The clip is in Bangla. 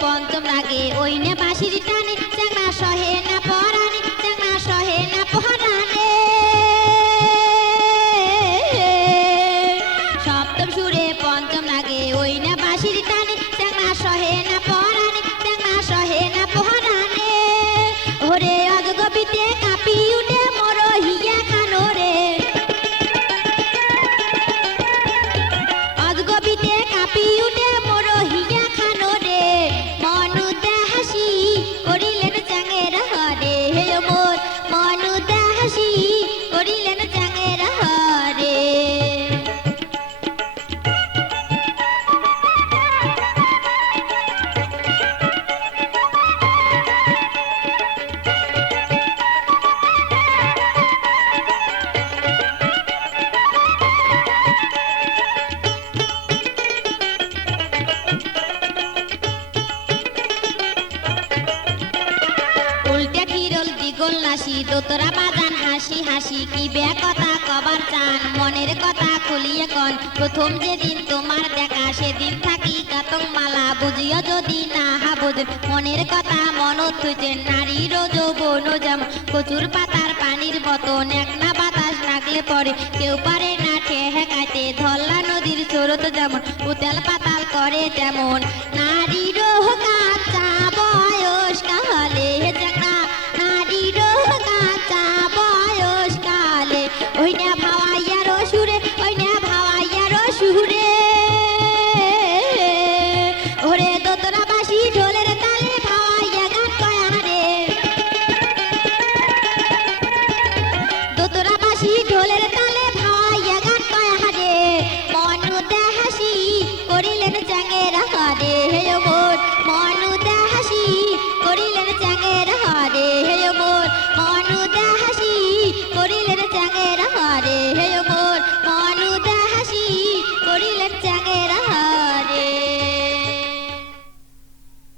পঞ্চম রাগে ওই নে বাঁশির টানে চ্যাংড়া সহে না পরাণে চ্যাংড়া সহে না পরাণে সপ্তম সুরে পঞ্চম রাগে ওই নে বাঁশির টানে চ্যাংড়া সহে না পরাণে চ্যাংড়া সহে না পরাণে ওরে অজগবিতে কাঁপি উঠে মোর হিয়া খানো রে অজগবিতে কাঁপি উঠে মোর হিয়া খানো রে মনুতে হাসি করিলেন চ্যাঙের হরে হে মোর মনুতে হাসি করিলেন চ্যাঙের হরে উল্টে খিরল দ্বিগুণ নাসি দোতরা বাজান হাসি হাসি কি বে কথা কবার চান মনের কথা খুলিয়ে কন প্রথম যেদিন তোমার দেখা সেদিন থাকি কাতং মালা বুঝিও যদি না বুঝেন মনের কথা মনত থুইছেন নারীর যৌবন যেমন কচুর পাতার পানির মতন এক না বাতাস লাগলে পরে কেউ পারে না ঠেকাইতে ধল্লা নদীর স্রোত যেমন উতাল পাতাল করে তেমন নারীর কাঁচা বয়স কালে চ্যাংড়া নারীর কাঁচা বয়স কালে ওই না ভাওয়াইয়ার সুরে ওই না ভাওয়াইয়ার সুরে ওরে দোতরা বাঁশি ঢোলের তালে ভাওয়াইয়া গান কয়া রে দোতরা বাঁশি